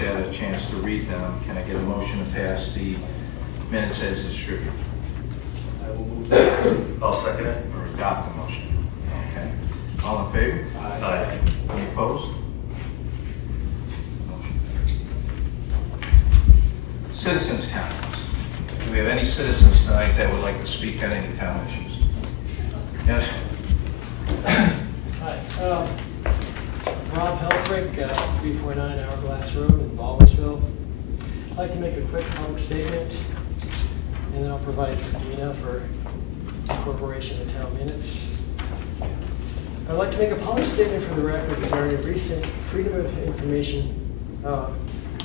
everyone's had a chance to read them. Can I get a motion to pass the minutes as distributed? I will move that. I'll second it. Or adopt the motion? Okay. All in favor? Aye. Any opposed? Motion carries. Citizens' comments. Do we have any citizens tonight that would like to speak on any town issues? Yes? Hi, Rob Helfrich, 349 Hourglass Road in Baldwinsville. I'd like to make a quick public statement, and then I'll provide it for Dina for incorporation of town minutes. I'd like to make a public statement for the record regarding a recent Freedom of Information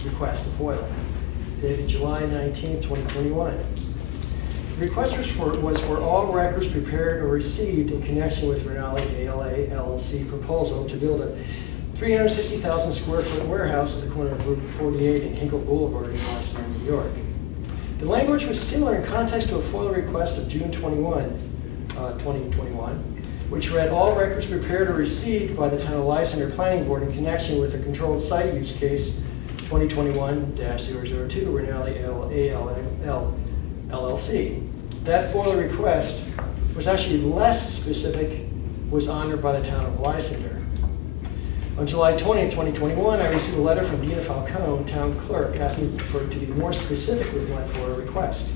request, FOIL, dated July 19, 2021. The request was for all records prepared or received in connection with Renali ALA LLC proposal to build a 360,000 square foot warehouse at the corner of Route 48 and Hinkle Boulevard in Boston, New York. The language was similar in context to a FOIL request of June 21, 2021, which read all records prepared or received by the Town of Lysander Planning Board in connection with the controlled site use case 2021-002 Renali ALA LLC. That FOIL request was actually less specific, was honored by the Town of Lysander. On July 20th, 2021, I received a letter from Dina Falcone, Town Clerk, asking for it to be more specific with my FOIL request.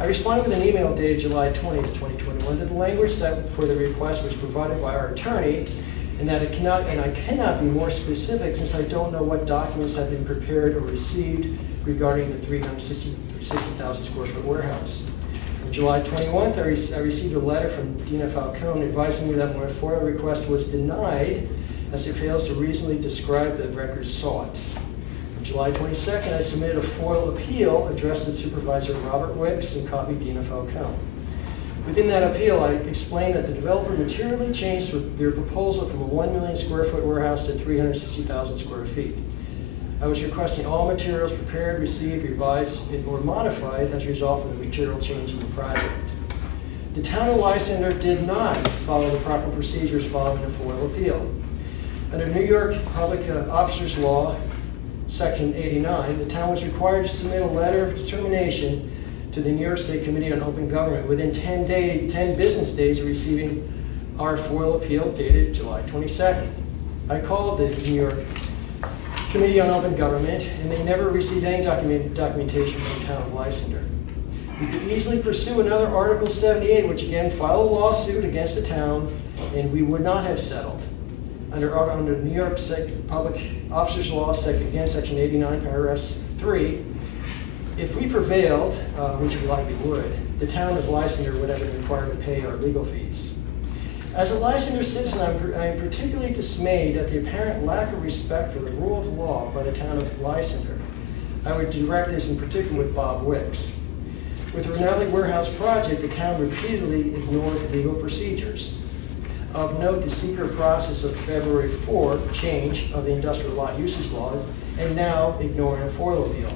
I responded with an email dated July 20th, 2021 that the language that for the request was provided by our attorney and that I cannot be more specific since I don't know what documents have been prepared or received regarding the 360,000 square foot warehouse. On July 21st, I received a letter from Dina Falcone advising me that my FOIL request was denied as it fails to reasonably describe the records sought. On July 22nd, I submitted a FOIL appeal addressed to Supervisor Robert Wicks and copied Dina Falcone. Within that appeal, I explained that the developer materially changed their proposal from a 1 million square foot warehouse to 360,000 square feet. I was requesting all materials prepared, received, revised, or modified as a result of the material change in the project. The Town of Lysander did not follow the proper procedures following a FOIL appeal. Under New York Public Officers Law, Section 89, the town was required to submit a letter of determination to the New York State Committee on Open Government within 10 business days of receiving our FOIL appeal dated July 22nd. I called the New York Committee on Open Government, and they never received any documentation from the Town of Lysander. We could easily pursue another Article 78, which again filed a lawsuit against the town, and we would not have settled. Under New York Public Officers Law, Section 89, paragraph 3, if we prevailed, which we likely would, the Town of Lysander would have been required to pay our legal fees. As a Lysander citizen, I am particularly dismayed at the apparent lack of respect for the rule of law by the Town of Lysander. I would direct this in particular with Bob Wicks. With the Renali Warehouse project, the town repeatedly ignored legal procedures. Of note, the secret process of February 4 change of the industrial lot usage laws, and now ignoring a FOIL appeal.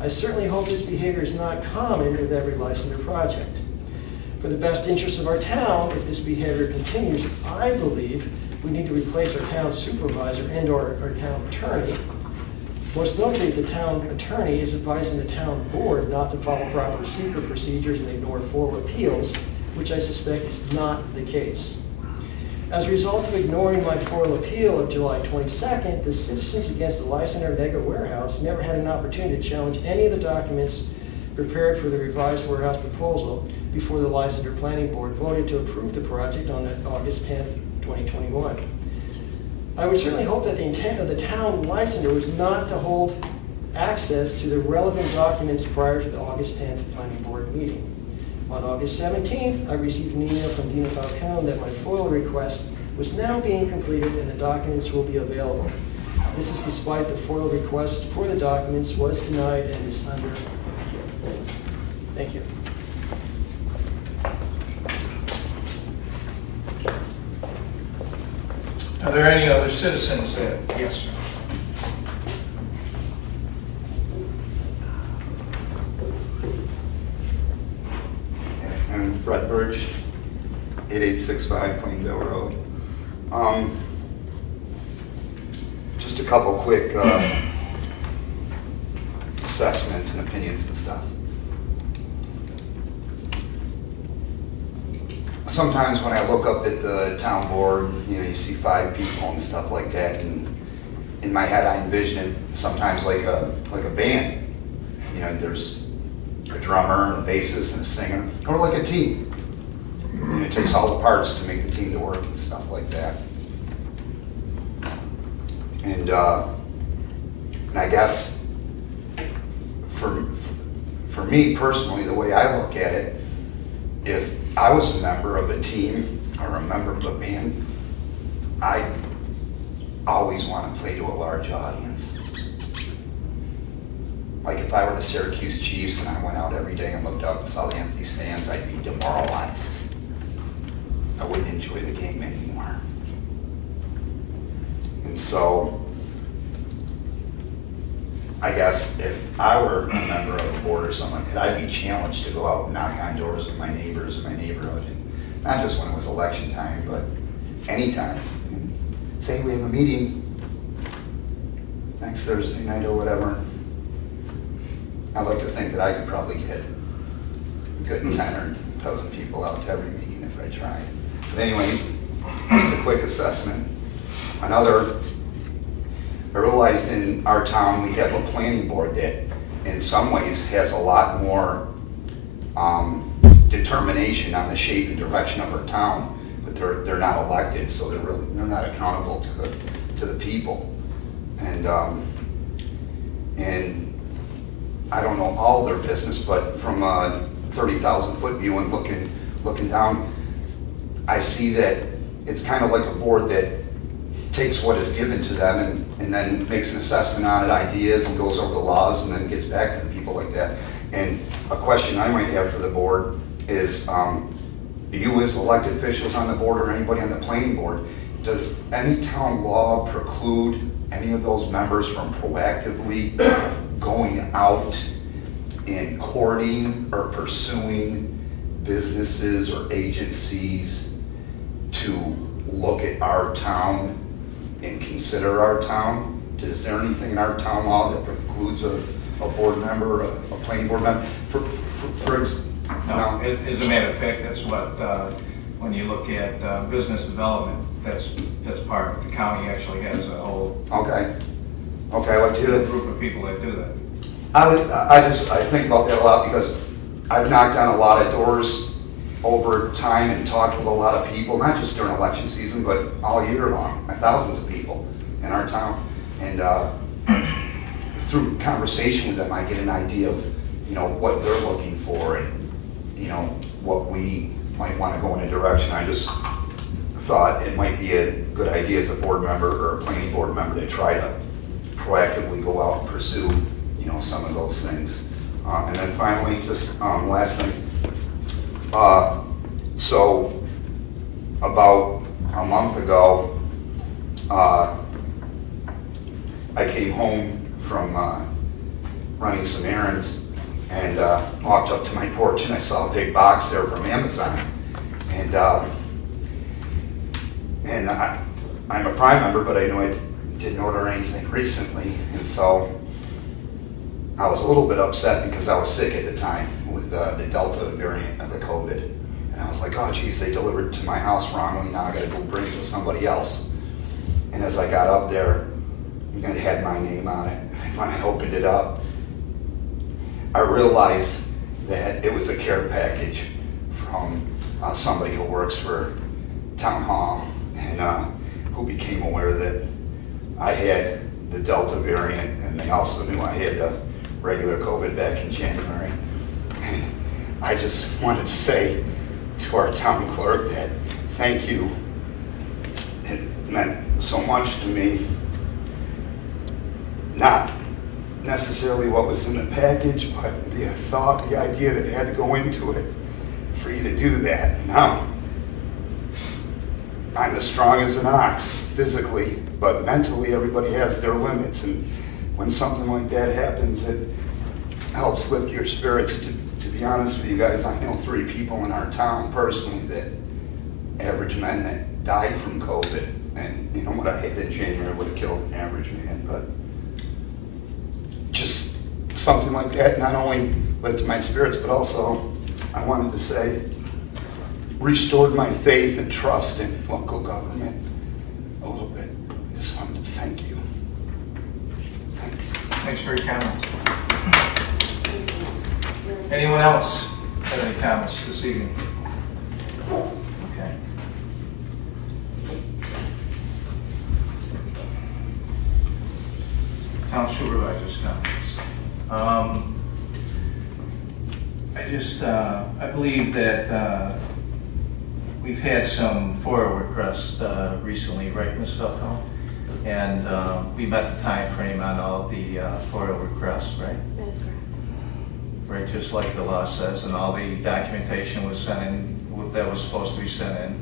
I certainly hope this behavior is not common with every Lysander project. For the best interest of our town, if this behavior continues, I believe we need to replace our town supervisor and our town attorney. Most notably, the town attorney is advising the town board not to follow proper secret procedures and ignore FOIL appeals, which I suspect is not the case. As a result of ignoring my FOIL appeal of July 22nd, the citizens against the Lysander Mega Warehouse never had an opportunity to challenge any of the documents prepared for the revised warehouse proposal before the Lysander Planning Board voted to approve the project on August 10th, 2021. I would certainly hope that the intent of the Town of Lysander was not to hold access to the relevant documents prior to the August 10th Planning Board meeting. On August 17th, I received an email from Dina Falcone that my FOIL request was now being completed and the documents will be available. This is despite the FOIL request for the documents was denied and is under appeal. Thank you. Are there any other citizens that, yes, sir? I'm Fred Birch, 8865 Plainville Road. Just a couple quick assessments and opinions and stuff. Sometimes when I look up at the town board, you know, you see 5 people and stuff like that, and in my head I envision it sometimes like a band. You know, there's a drummer and a bassist and a singer, or like a team. And it takes all the parts to make the team to work and stuff like that. And I guess for me personally, the way I look at it, if I was a member of a team or a member of a band, I always want to play to a large audience. Like if I were the Syracuse Chiefs and I went out every day and looked up and saw the empty stands, I'd be demoralized. I wouldn't enjoy the game anymore. And so, I guess if I were a member of a board or something like that, I'd be challenged to go out and knock on doors with my neighbors in my neighborhood. And not just when it was election time, but anytime. And say we have a meeting next Thursday night or whatever. I'd like to think that I could probably get a good 10 or a dozen people out to every meeting if I tried. But anyways, just a quick assessment. Another, I realized in our town we have a planning board that in some ways has a lot more determination on the shape and direction of our town, but they're not elected, so they're not accountable to the people. And I don't know all their business, but from a 30,000 foot view and looking down, I see that it's kind of like a board that takes what is given to them and then makes an assessment on it, ideas, and goes over the laws, and then gets back to the people like that. And a question I might have for the board is, do you as elected officials on the board or anybody on the planning board, does any town law preclude any of those members from proactively going out and courting or pursuing businesses or agencies to look at our town and consider our town? Is there anything in our town law that precludes a board member, a planning board member? No, as a matter of fact, that's what, when you look at business development, that's part of it. The county actually has a whole Okay, I'd like to group of people that do that. I think about that a lot because I've knocked on a lot of doors over time and talked with a lot of people, not just during election season, but all year long, thousands of people in our town. And through conversation with them, I get an idea of, you know, what they're looking for and, you know, what we might want to go in a direction. I just thought it might be a good idea as a board member or a planning board member to try to proactively go out and pursue, you know, some of those things. And then finally, just last thing. So about a month ago, I came home from running some errands and walked up to my porch and I saw a big box there from Amazon. And I'm a Prime member, but I knew I didn't order anything recently. And so I was a little bit upset because I was sick at the time with the Delta variant of the COVID. And I was like, oh geez, they delivered to my house wrongly, now I gotta go bring it to somebody else. And as I got up there, it had my name on it. And when I opened it up, I realized that it was a care package from somebody who works for Town Hall and who became aware that I had the Delta variant, and they also knew I had the regular COVID back in January. And I just wanted to say to our town clerk that thank you. It meant so much to me. Not necessarily what was in the package, but the thought, the idea that had to go into it for you to do that. Now, I'm as strong as an ox physically, but mentally everybody has their limits, and when something like that happens, it helps lift your spirits. To be honest with you guys, I know 3 people in our town personally that average men that died from COVID, and you know what I had in January would have killed an average man, but just something like that not only lifted my spirits, but also I wanted to say restored my faith and trust in local government a little bit. I just wanted to thank you. Thanks. Thanks for your comments. Anyone else have any comments this evening? Okay. Town supervisor's comments. I believe that we've had some FOIA requests recently, right, Ms. Falcone? And we met the time frame on all the FOIA requests, right? That is correct. Right, just like the law says, and all the documentation was sent in that was supposed to be sent in.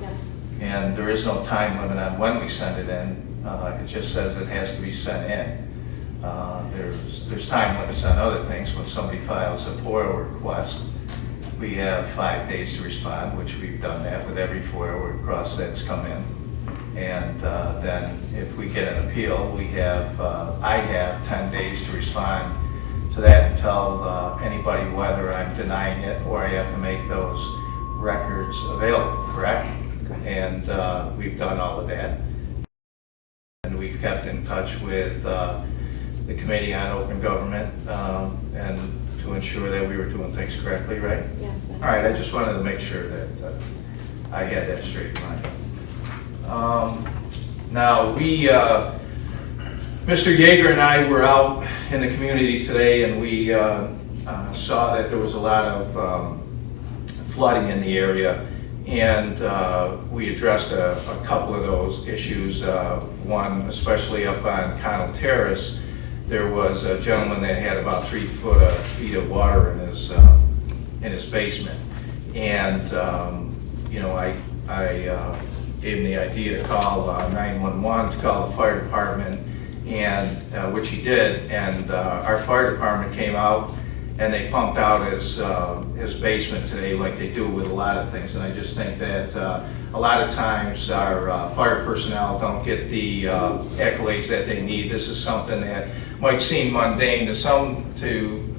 Yes. And there is no time limit on when we send it in. It just says it has to be sent in. There's time limits on other things. When somebody files a FOIA request, we have 5 days to respond, which we've done that with every FOIA request that's come in. And then if we get an appeal, I have 10 days to respond to that and tell anybody whether I'm denying it or I have to make those records available, correct? And we've done all of that. And we've kept in touch with the Committee on Open Government and to ensure that we were doing things correctly, right? Yes. That is All right, I correct. just wanted to make sure that I had that straight in mind. Now, Mr. Yeager and I were out in the community today, and we saw that there was a lot of flooding in the area, and we addressed a couple of those issues. One, especially up on Connell Terrace, there was a gentleman that had about 3 feet of water in his basement, and you know, I gave him the idea to call 911, to call the fire department, and which he did, and our fire department came out and they pumped out his basement today, like they do with a lot of things. And I just think that a lot of times our fire personnel don't get the accolades that they need. This is something that might seem mundane to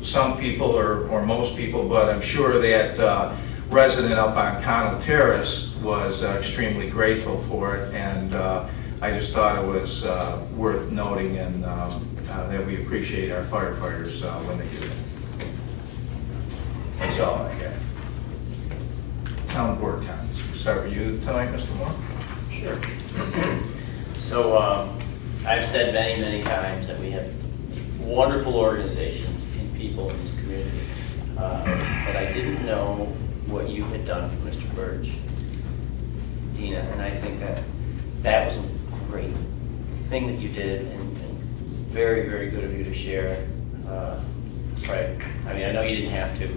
some people or most people, but I'm sure that resident up on Connell Terrace was extremely grateful for it, and I just thought it was worth noting, and that we appreciate our firefighters when they do it. That's all I got. Town board comments. We'll start with you tonight, Mr. Moore. Sure. So I've said many, many times that we have wonderful organizations and people in this community. But I didn't know what you had done for Mr. Birch, Dina, and I think that was a great thing that you did, and very, very good of you to share. Right. I mean, I know you didn't have to.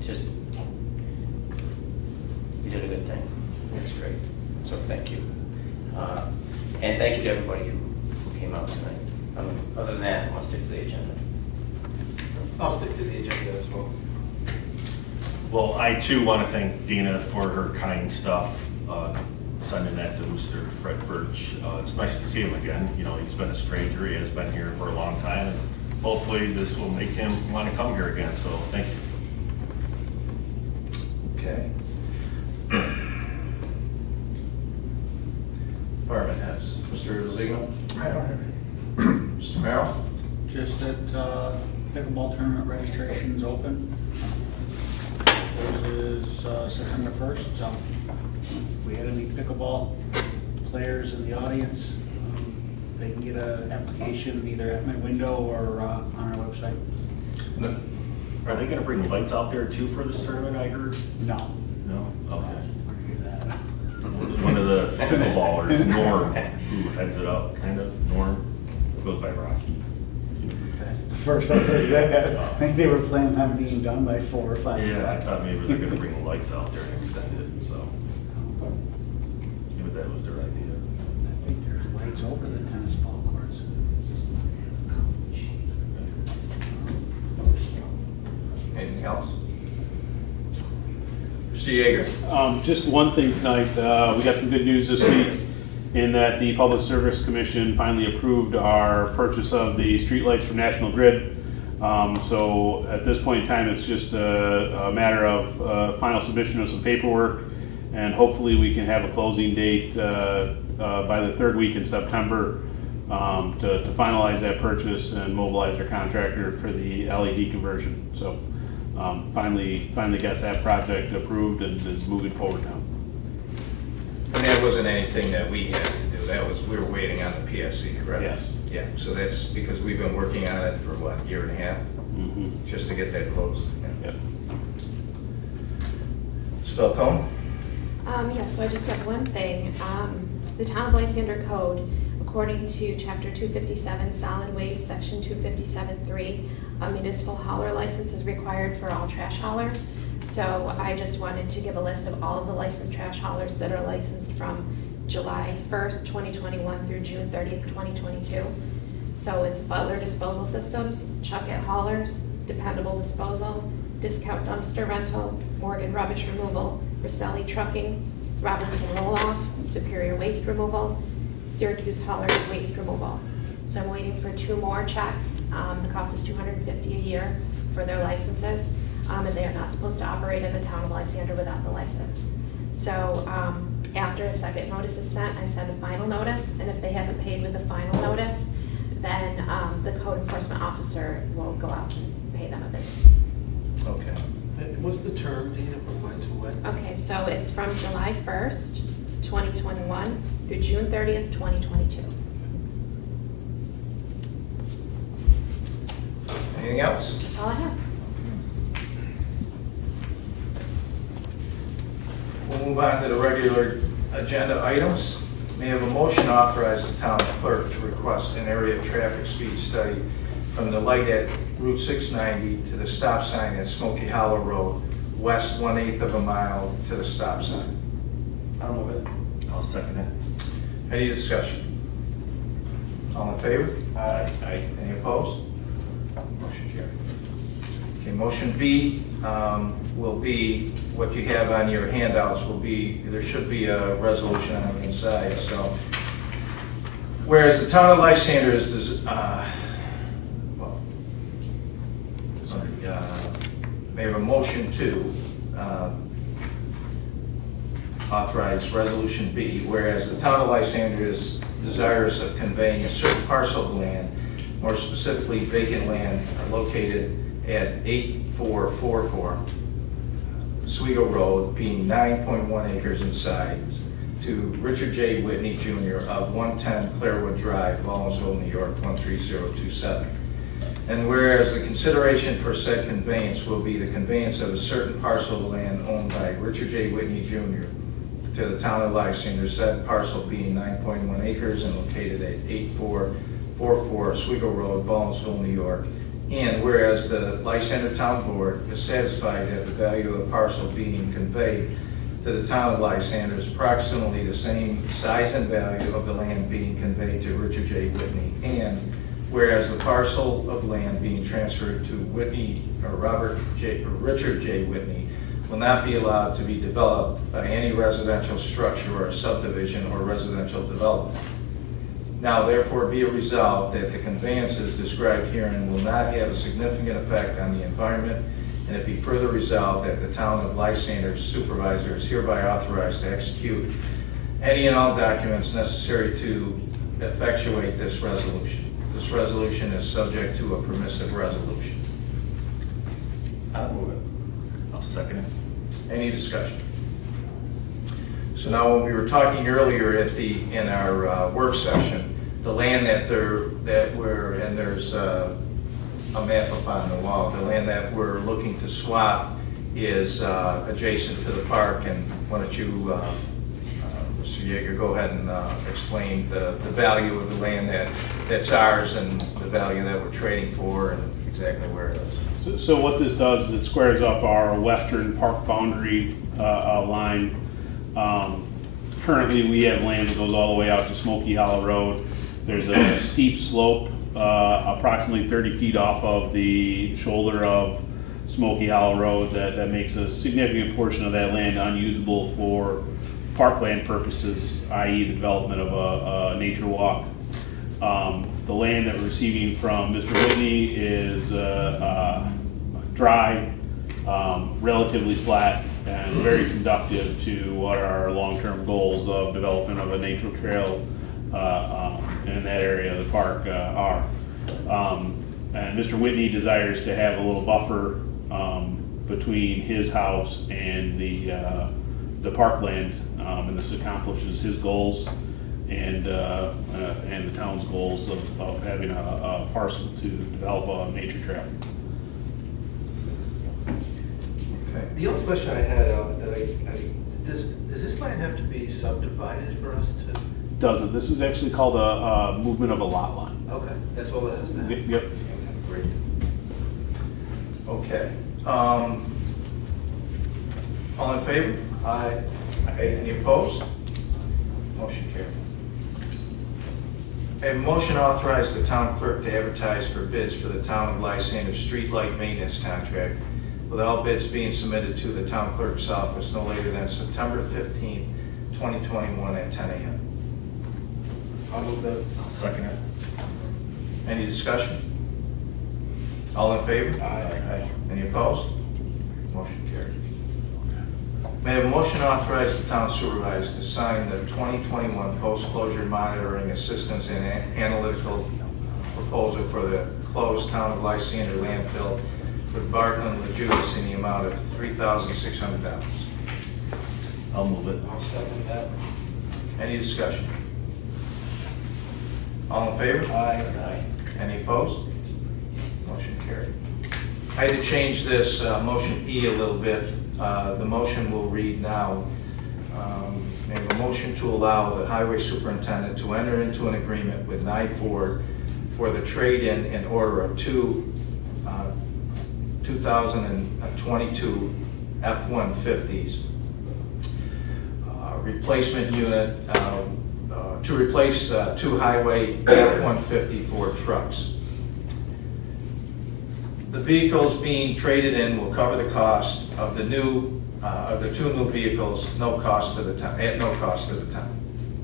Just, you did a good thing. It's great. So thank you. And thank you to everybody who came out tonight. Other than that, I'll stick to the agenda. I'll stick to the agenda as well. Well, I too want to thank Dina for her kind stuff, sending that to Mr. Fred Birch. It's nice to see him again. You know, he's been a stranger. He has been here for a long time. And hopefully this will make him want to come here again. So thank you. Okay. Department heads. Mr. Zigno? I don't have any. Mr. Merrill? Just that pickleball tournament registration's open. Closes September 1st, so if we had any pickleball players in the audience, they can get an application either at my window or on our website. No. Are they going to bring lights out there too for this tournament, I heard? No. No? Okay. We're do that. One of the pickleballers, Norm, who heads it up, kind of, Norm, goes by Rocky. That's the first I've heard of that. I think they were planning on being done by 4 or 5. Yeah, I thought maybe they're gonna bring the lights out there and extend it, so. Maybe that was their idea. I think there's lights over the tennis ball courts. Anything else? Mr. Yeager? Just one thing tonight, we got some good news this week. in that the Public Service Commission finally approved our purchase of the streetlights from National Grid. So at this point in time, it's just a matter of final submission of some paperwork, and hopefully we can have a closing date by the third week in September to finalize that purchase and mobilize our contractor for the LED conversion. So finally got that project approved and is moving forward now. And that wasn't anything that we had to do, that was, we were waiting on the PSC, correct? Yes. Yeah, so that's because we've been working on it for what, year and a half, just to get that closed? Yeah. Yep. Ms. Falcone? Yeah, so I just have one thing. The Town of Lysander Code, according to Chapter 257, Solid Waste, Section 257.3, a municipal hauler license is required for all trash haulers. So I just wanted to give a list of all of the licensed trash haulers that are licensed from July 1st, 2021 through June 30th, 2022. So it's Butler Disposal Systems, Chuckett Haulers, Dependable Disposal, Discount Dumpster Rental, Morgan Rubbish Removal, Roselli Trucking, Robinson Roll-Off, Superior Waste Removal, Syracuse Haulers Waste Removal. So I'm waiting for 2 more checks. The cost is $250 a year for their licenses, and they are not supposed to operate in the Town of Lysander without the license. So after a second notice is sent, I send a final notice, and if they haven't paid with the final notice, then the code enforcement officer will go out and pay them a visit. Okay. What's the term, Dana, from when to when? Okay, so it's from July 1st, 2021 through June 30th, 2022. Anything else? That's all I have. We'll move on to the regular agenda items. May I have a motion to authorize the town clerk to request an area traffic speed study from the light at Route 690 to the stop sign at Smoky Hollow Road, west 1/8 of a mile to the stop sign. I'll move it. I'll second it. Any discussion? All in favor? Aye. Aye. Any opposed? Motion carried. Okay, motion B will be, what you have on your handouts will be, there should be a resolution on the inside, so. Whereas the town of Lysander is, may I have a motion to authorize resolution B, whereas the town of Lysander is desirous of conveying a certain parcel of land, more specifically vacant land located at 8444 Oswego Road, being 9.1 acres in size, to Richard J. Whitney Jr. of 110 Clairwood Drive, Baldwinsville, New York, 13027. And whereas the consideration for said conveyance will be the conveyance of a certain parcel of land owned by Richard J. Whitney Jr. to the town of Lysander, said parcel being 9.1 acres and located at 8444 Oswego Road, Baldwinsville, New York. And whereas the Lysander Town Board is satisfied that the value of the parcel being conveyed to the town of Lysander is approximately the same size and value of the land being conveyed to Richard J. Whitney. And whereas the parcel of land being transferred to Richard J. Whitney will not be allowed to be developed by any residential structure or subdivision or residential development. Now therefore be it resolved that the conveyances described herein will not have a significant effect on the environment, and it be further resolved that the town of Lysander's supervisor is hereby authorized to execute any and all documents necessary to effectuate this resolution. This resolution is subject to a permissive resolution. I'll move it. I'll second it. Any discussion? So now, when we were talking earlier in our work session, the land and there's a map up on the wall, the land that we're looking to swap is adjacent to the park, and why don't you, Mr. Yeager, go ahead and explain the value of the land that's ours and the value that we're trading for and exactly where it is. So what this does is it squares up our western park boundary line. Currently, we have land that goes all the way out to Smoky Hollow Road. There's a steep slope approximately 30 feet off of the shoulder of Smoky Hollow Road that makes a significant portion of that land unusable for parkland purposes, i.e. the development of a nature walk. The land that we're receiving from Mr. Whitney is dry, relatively flat, and very conductive to what our long-term goals of development of a nature trail in that area of the park are. And Mr. Whitney desires to have a little buffer between his house and the parkland, and this accomplishes his goals and the town's goals of having a parcel to develop a nature trail. Okay. The only question I had, does this land have to be subdivided for us to? Doesn't, this is actually called a movement of a lot line. Okay, that's all it has then. Yep. Great. Okay. All in favor? Aye. Any opposed? Motion carried. A motion to authorize the town clerk to advertise for bids for the town of Lysander streetlight maintenance contract, with all bids being submitted to the town clerk's office no later than September 15, 2021 at 10 a.m. I'll move that. I'll second it. Any discussion? All in favor? Aye. Any opposed? Motion carried. May I have a motion to authorize the town supervisor to sign the 2021 post-closure monitoring assistance and analytical proposal for the closed town of Lysander landfill with Barton and LaJudas in the amount of $3,600. I'll move it. I'll second that. Any discussion? All in favor? Aye. Any opposed? Motion carried. I had to change this motion E a little bit. The motion will read now. May I have a motion to allow the highway superintendent to enter into an agreement with Nye Ford for the trade-in and order of two 2022 F-150s. Replacement unit to replace two highway F-150 Ford trucks. The vehicles being traded in will cover the cost of the two new vehicles, no cost to the town, at no cost to the town.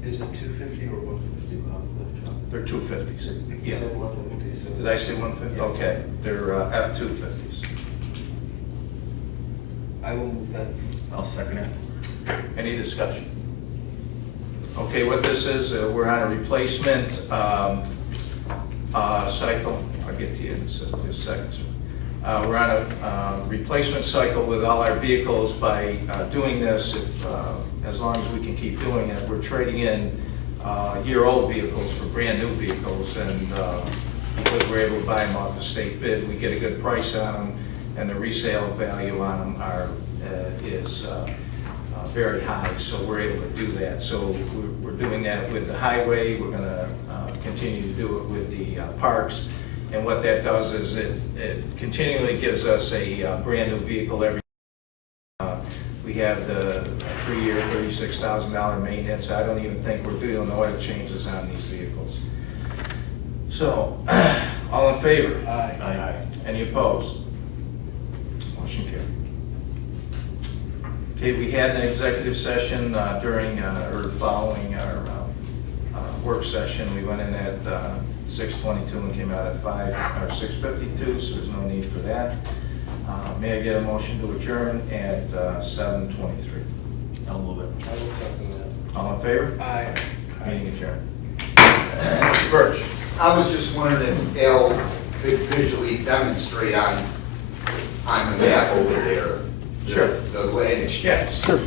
Is it 250 or 150 left, John? They're 250s. You Yeah. said 150, so. Did I say 150? Yes. Okay, they're F-250s. I will move that. I'll second it. Any discussion? Okay, what this is, we're on a replacement cycle. I'll get to you in just a second, sir. We're on a replacement cycle with all our vehicles. By doing this, as long as we can keep doing it, we're trading in year-old vehicles for brand-new vehicles, and because we're able to buy them off the state bid, we get a good price on them, and the resale value on them is very high, so we're able to do that. So we're doing that with the highway. We're going to continue to do it with the parks. And what that does is it continually gives us a brand new vehicle every year. We have the 3-year, $36,000 maintenance. I don't even think we're doing oil changes on these vehicles. So, all in favor? Aye. Aye. Any opposed? Motion carried. Okay, we had an executive session during or following our work session. We went in at 6:22 and came out at 6:52, so there's no need for that. May I get a motion to adjourn at 7:23? I'll move it. I will second that. All in favor? Aye. Meeting adjourned. Mr. Birch? I was just wondering if Al could visually demonstrate on the map over there. Sure. The land exchange. Sure.